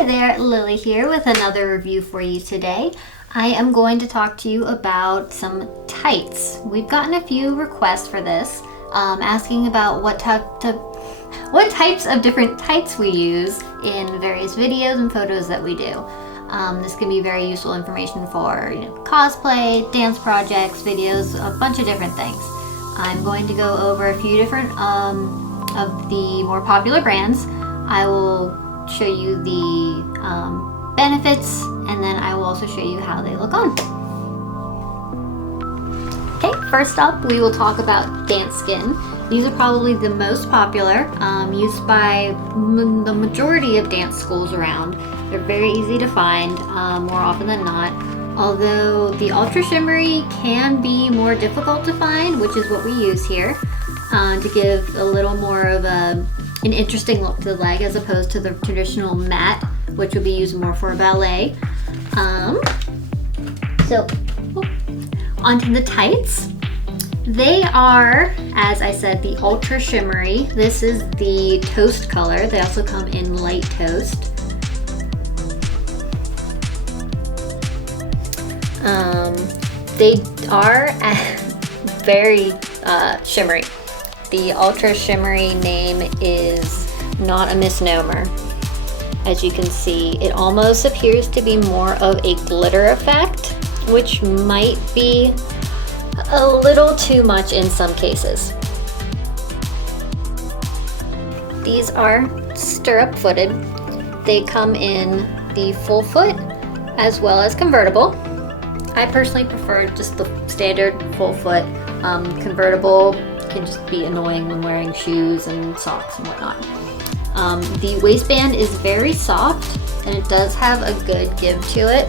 Hi there, Lily here with another review for you today. I am going to talk to you about some tights. We've gotten a few requests for this, asking about what types of different tights we use in various videos and photos that we do. This can be very useful information for cosplay, dance projects, videos, a bunch of different things. I'm going to go over a few different of the more popular brands. I will show you the benefits, and then I will also show you how they look on. Okay, first up we will talk about Danskin. These are probably the most popular, used by the majority of dance schools around. They're very easy to find, more often than not. Although the Ultra Shimmery can be more difficult to find, which is what we use here, to give a little more of an interesting look to the leg as opposed to the traditional matte, which would be used more for ballet. So onto the tights. They are, as I said, the Ultra Shimmery. This is the toast color. They also come in light toast. They are very shimmery. The Ultra Shimmery name is not a misnomer. As you can see, it almost appears to be more of a glitter effect, which might be a little too much in some cases. These are stirrup footed. They come in the full foot as well as convertible. I personally prefer just the standard full foot. Convertible can just be annoying when wearing shoes and socks and whatnot. The waistband is very soft and it does have a good give to it.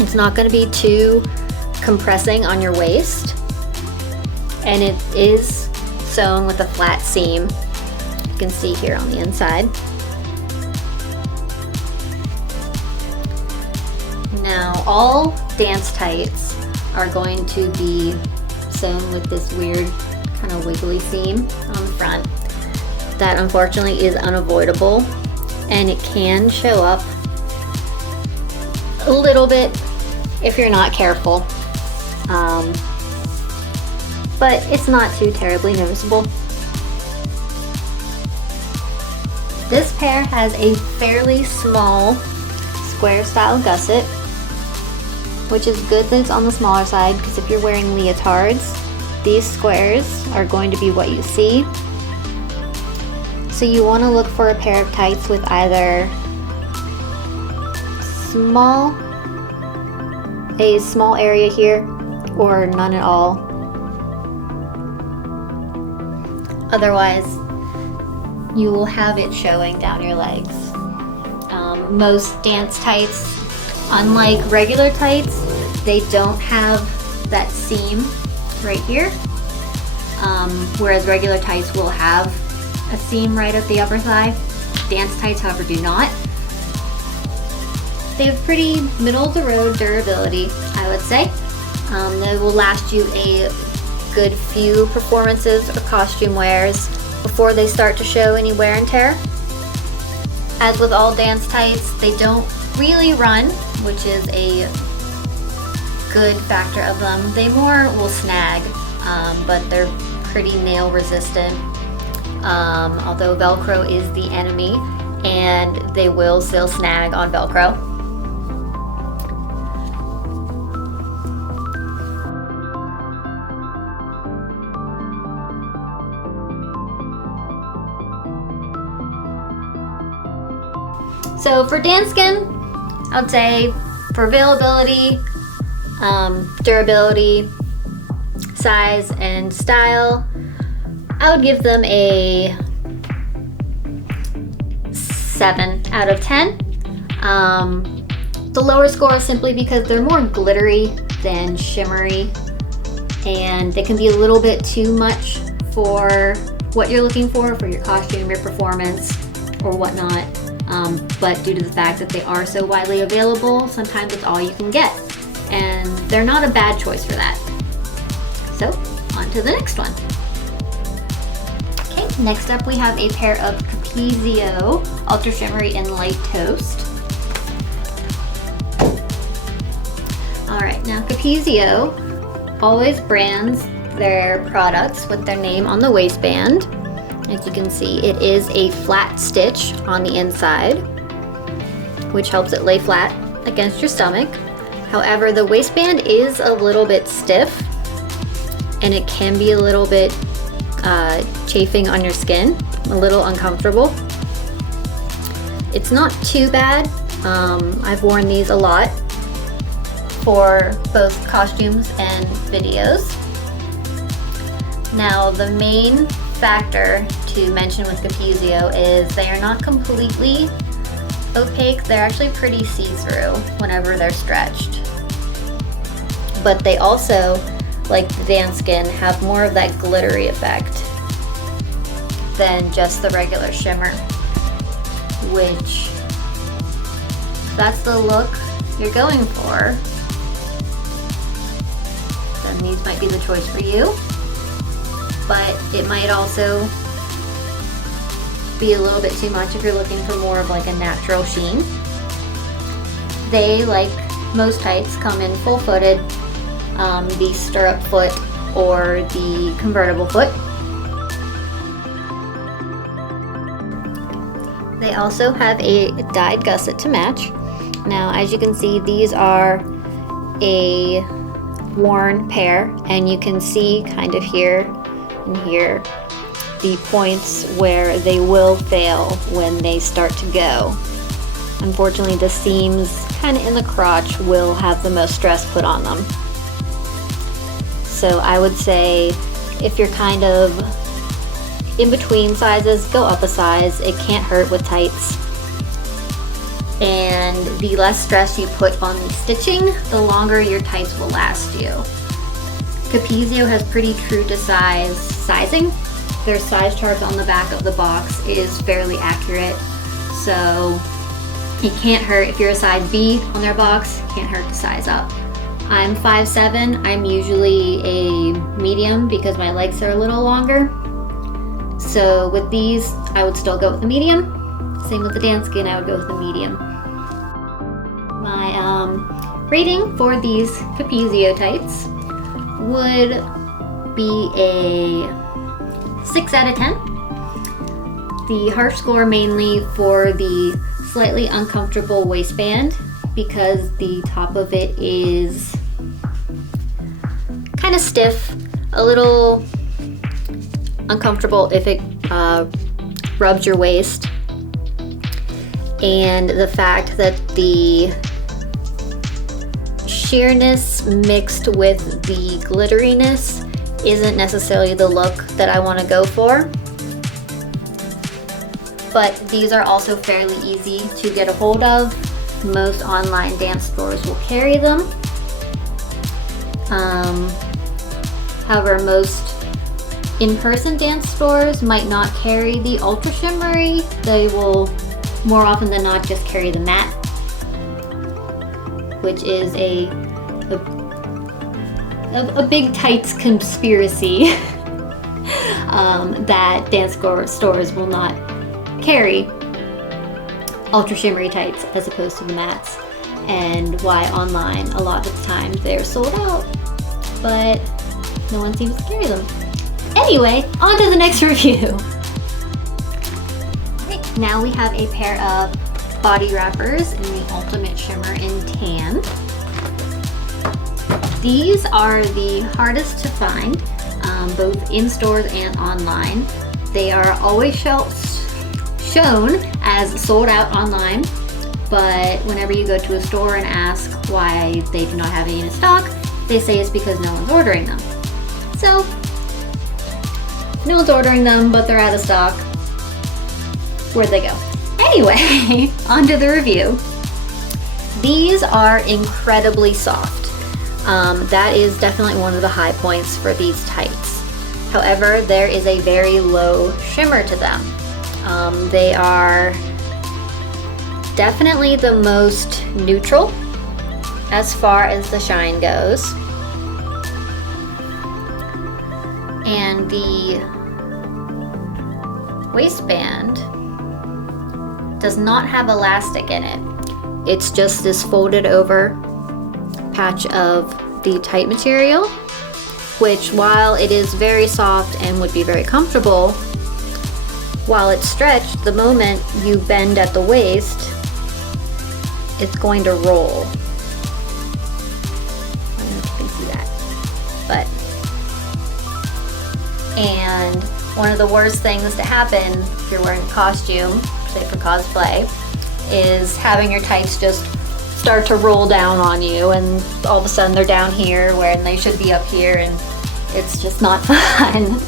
It's not going to be too compressing on your waist, and it is sewn with a flat seam. You can see here on the inside. Now all dance tights are going to be sewn with this weird kind of wiggly seam on the front. That unfortunately is unavoidable, and it can show up a little bit if you're not careful, but it's not too terribly noticeable. This pair has a fairly small square style gusset, which is good that it's on the smaller side, because if you're wearing leotards, these squares are going to be what you see. So you want to look for a pair of tights with either a small area here or none at all. Otherwise, you will have it showing down your legs. Most dance tights, unlike regular tights, they don't have that seam right here, whereas regular tights will have a seam right at the upper thigh. Dance tights, however, do not. They have pretty middle of the road durability, I would say. They will last you a good few performances or costume wears before they start to show any wear and tear. As with all dance tights, they don't really run, which is a good factor of them. They more will snag, but they're pretty nail resistant. Although Velcro is the enemy, and they will still snag on Velcro. So for Danskin, I would say for availability, durability, size, and style, I would give them a 7 out of 10. The lower score is simply because they're more glittery than shimmery, and they can be a little bit too much for what you're looking for your costume, your performance, or whatnot. But due to the fact that they are so widely available, sometimes it's all you can get, and they're not a bad choice for that. So on to the next one. Okay, next up we have a pair of Capezio Ultra Shimmery in Light Toast. Alright, now Capezio always brands their products with their name on the waistband. As you can see, it is a flat stitch on the inside, which helps it lay flat against your stomach. However, the waistband is a little bit stiff and it can be a little bit chafing on your skin, a little uncomfortable. It's not too bad. I've worn these a lot for both costumes and videos. Now, the main factor to mention with Capezio is they are not completely opaque. They're actually pretty see-through whenever they're stretched. But they also, like the Danskin, have more of that glittery effect than just the regular shimmer, which, if that's the look you're going for, then these might be the choice for you. But it might also be a little bit too much if you're looking for more of like a natural sheen. They, like most tights, come in full-footed, the stirrup foot or the convertible foot. They also have a dyed gusset to match. Now, as you can see, these are a worn pair, and you can see kind of here and here the points where they will fail when they start to go. Unfortunately, the seams kind of in the crotch will have the most stress put on them. So I would say if you're kind of in between sizes, go up a size. It can't hurt with tights. And the less stress you put on the stitching, the longer your tights will last you. Capezio has pretty true to size sizing. Their size charts on the back of the box is fairly accurate. So it can't hurt if you're a size B on their box, can't hurt to size up. I'm 5'7", I'm usually a medium because my legs are a little longer. So with these, I would still go with the medium. Same with the Danskin, I would go with the medium. My rating for these Capezio tights would be a 6 out of 10. The harsh score mainly for the slightly uncomfortable waistband because the top of it is kind of stiff, a little uncomfortable if it rubs your waist, and the fact that the sheerness mixed with the glitteriness isn't necessarily the look that I want to go for. But these are also fairly easy to get a hold of. Most online dance stores will carry them. However, most in-person dance stores might not carry the ultra shimmery. They will more often than not just carry the matte, which is a big tights conspiracy that dance stores will not carry ultra shimmery tights as opposed to the mattes, and why online a lot of the times they're sold out, but no one seems to carry them. Anyway, on to the next review. Right, now we have a pair of BodyWrappers in the Ultimate Shimmer in Tan. These are the hardest to find, both in stores and online. They are always shown as sold out online, but whenever you go to a store and ask why they do not have any in stock, they say it's because no one's ordering them. So, no one's ordering them, but they're out of stock. Where'd they go? Anyway, on to the review. These are incredibly soft. That is definitely one of the high points for these tights. However, there is a very low shimmer to them. They are definitely the most neutral as far as the shine goes. And the waistband does not have elastic in it. It's just this folded over patch of the tight material, which while it is very soft and would be very comfortable, while it's stretched, the moment you bend at the waist, it's going to roll. I don't know if you can see that, and one of the worst things to happen if you're wearing a costume, say for cosplay, is having your tights just start to roll down on you, and all of a sudden they're down here when they should be up here, and it's just not fun.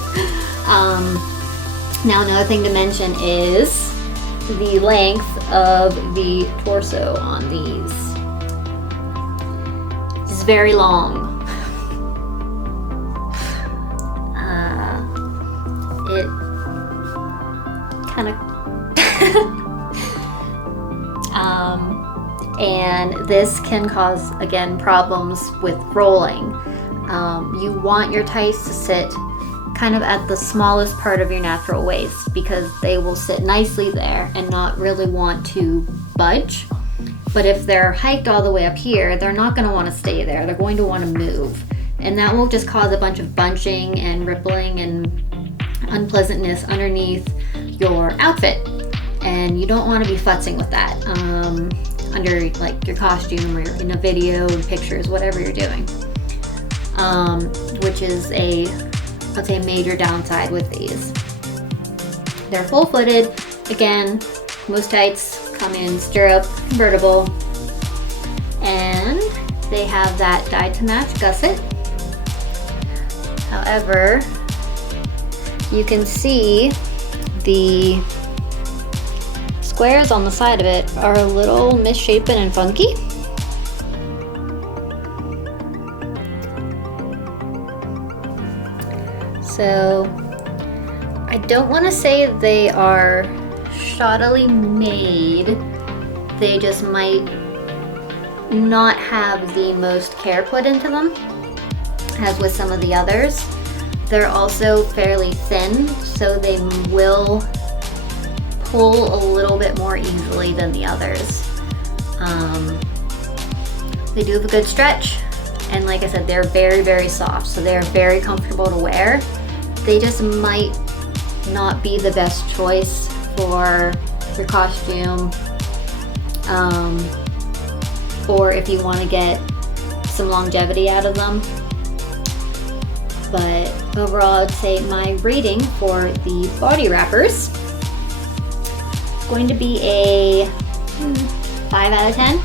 Now another thing to mention is the length of the torso on these. It's very long. It kind of and this can cause, again, problems with rolling. You want your tights to sit kind of at the smallest part of your natural waist, because they will sit nicely there and not really want to budge. But if they're hiked all the way up here, they're not going to want to stay there. They're going to want to move, and that will just cause a bunch of bunching and rippling and unpleasantness underneath your outfit, and you don't want to be futzing with that under like your costume or in a video, pictures, whatever you're doing, which is let's say a major downside with these. They're full-footed. Again, most tights come in stirrup, convertible, and they have that dyed to match gusset. However, you can see the squares on the side of it are a little misshapen and funky. So I don't want to say they are shoddily made. They just might not have the most care put into them, as with some of the others. They're also fairly thin, so they will pull a little bit more easily than the others. They do have a good stretch, and like I said, they're very, very soft, so they're very comfortable to wear. They just might not be the best choice for your costume, or if you want to get some longevity out of them. But overall, I'd say my rating for the BodyWrappers is going to be a 5 out of 10.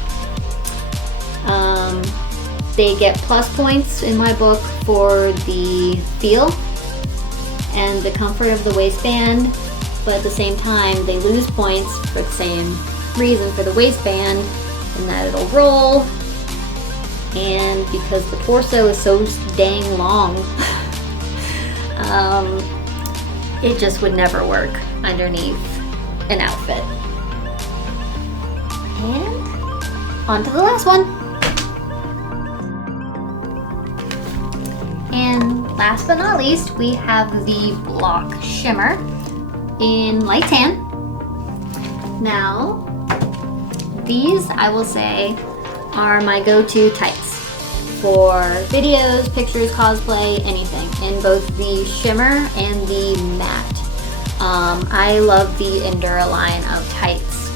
They get plus points in my book for the feel and the comfort of the waistband, but at the same time they lose points for the same reason for the waistband, in that it'll roll, and because the torso is so dang long, it just would never work underneath an outfit. And on to the last one. And last but not least, we have the BLOCH Shimmer in light tan. Now, these, I will say, are my go-to tights for videos, pictures, cosplay, anything, in both the shimmer and the matte. I love the Endura line of tights.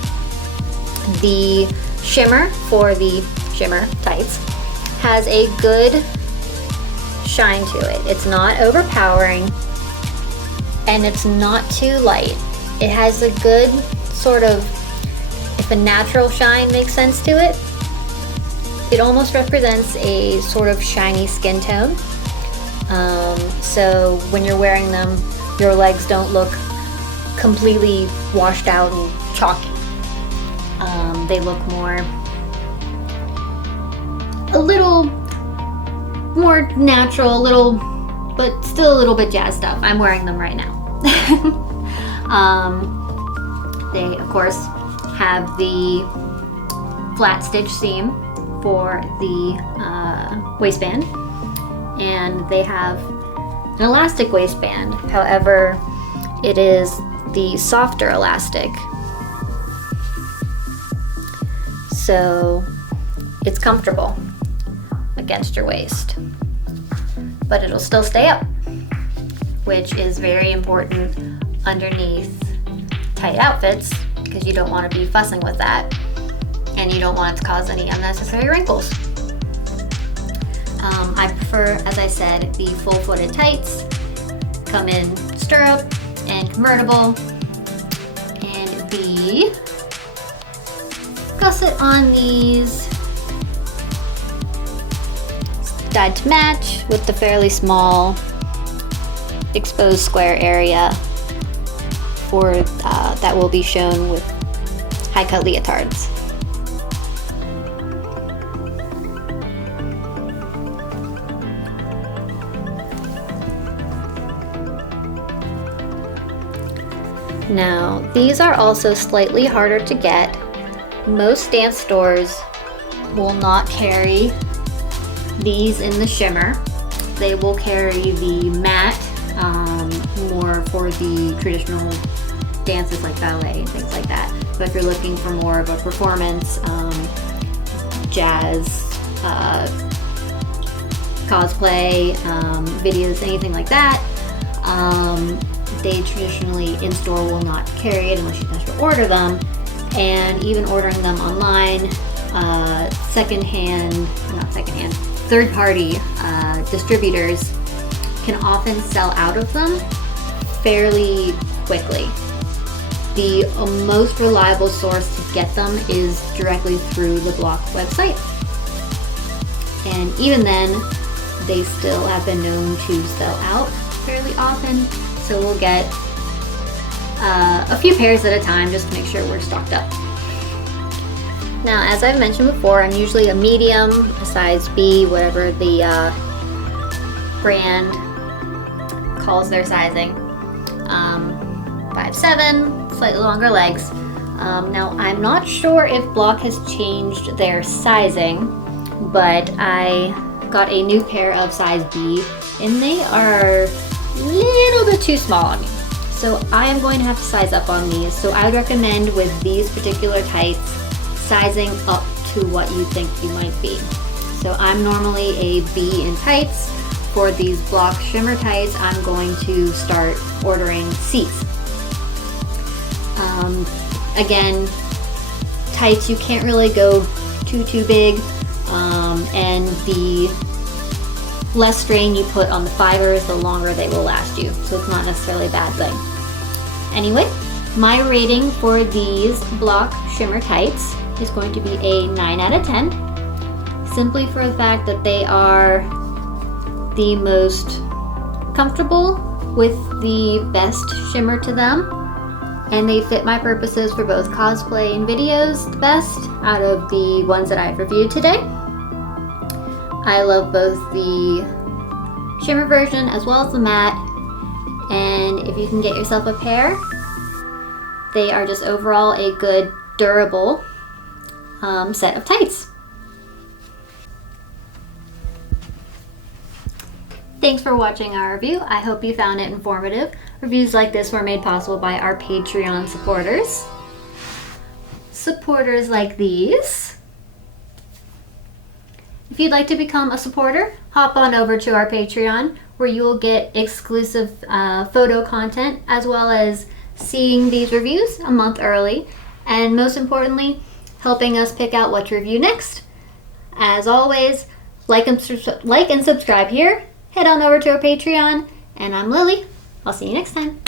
The shimmer for the shimmer tights has a good shine to it. It's not overpowering, and it's not too light. It has a good sort of, if a natural shine makes sense to it, it almost represents a sort of shiny skin tone. So when you're wearing them, your legs don't look completely washed out and chalky. They look a little more natural, but still a little bit jazzed up. I'm wearing them right now. They, of course, have the flat stitch seam for the waistband, and they have an elastic waistband. However, it is the softer elastic, so it's comfortable. against your waist. But it'll still stay up, which is very important underneath tight outfits because you don't want to be fussing with that and you don't want it to cause any unnecessary wrinkles. I prefer, as I said, the full-footed tights. Come in stirrup and convertible, and the gusset on these dyed to match with the fairly small exposed square area for that will be shown with high cut leotards. Now, these are also slightly harder to get. Most dance stores will not carry these in the shimmer. They will carry the matte, more for the traditional dances like ballet and things like that. But if you're looking for more of a performance, jazz, cosplay, videos, anything like that, they traditionally in-store will not carry it unless you special order them. And even ordering them online, third-party distributors can often sell out of them fairly quickly. The most reliable source to get them is directly through the BLOCH website. And even then, they still have been known to sell out fairly often. So we'll get a few pairs at a time just to make sure we're stocked up. Now, as I've mentioned before, I'm usually a medium, a size B, whatever the brand calls their sizing. 5'7", slightly longer legs. Now, I'm not sure if BLOCH has changed their sizing, but I got a new pair of size B, and they are a little bit too small on me. So I am going to have to size up on these. So I would recommend with these particular tights, sizing up to what you think you might be. So I'm normally a B in tights. For these BLOCH shimmer tights, I'm going to start ordering C's. Again, tights, you can't really go too big, and the less strain you put on the fibers, the longer they will last you. So it's not necessarily a bad thing. Anyway, my rating for these BLOCH shimmer tights is going to be a 9 out of 10, simply for the fact that they are the most comfortable with the best shimmer to them, and they fit my purposes for both cosplay and videos the best out of the ones that I've reviewed today. I love both the shimmer version as well as the matte, and if you can get yourself a pair, they are just overall a good, durable set of tights. Thanks for watching our review. I hope you found it informative. Reviews like this were made possible by our Patreon supporters. Supporters like these. If you'd like to become a supporter, hop on over to our Patreon, where you will get exclusive photo content as well as seeing these reviews a month early, and most importantly, helping us pick out what to review next. As always, like and subscribe here, head on over to our Patreon, and I'm Lily. I'll see you next time.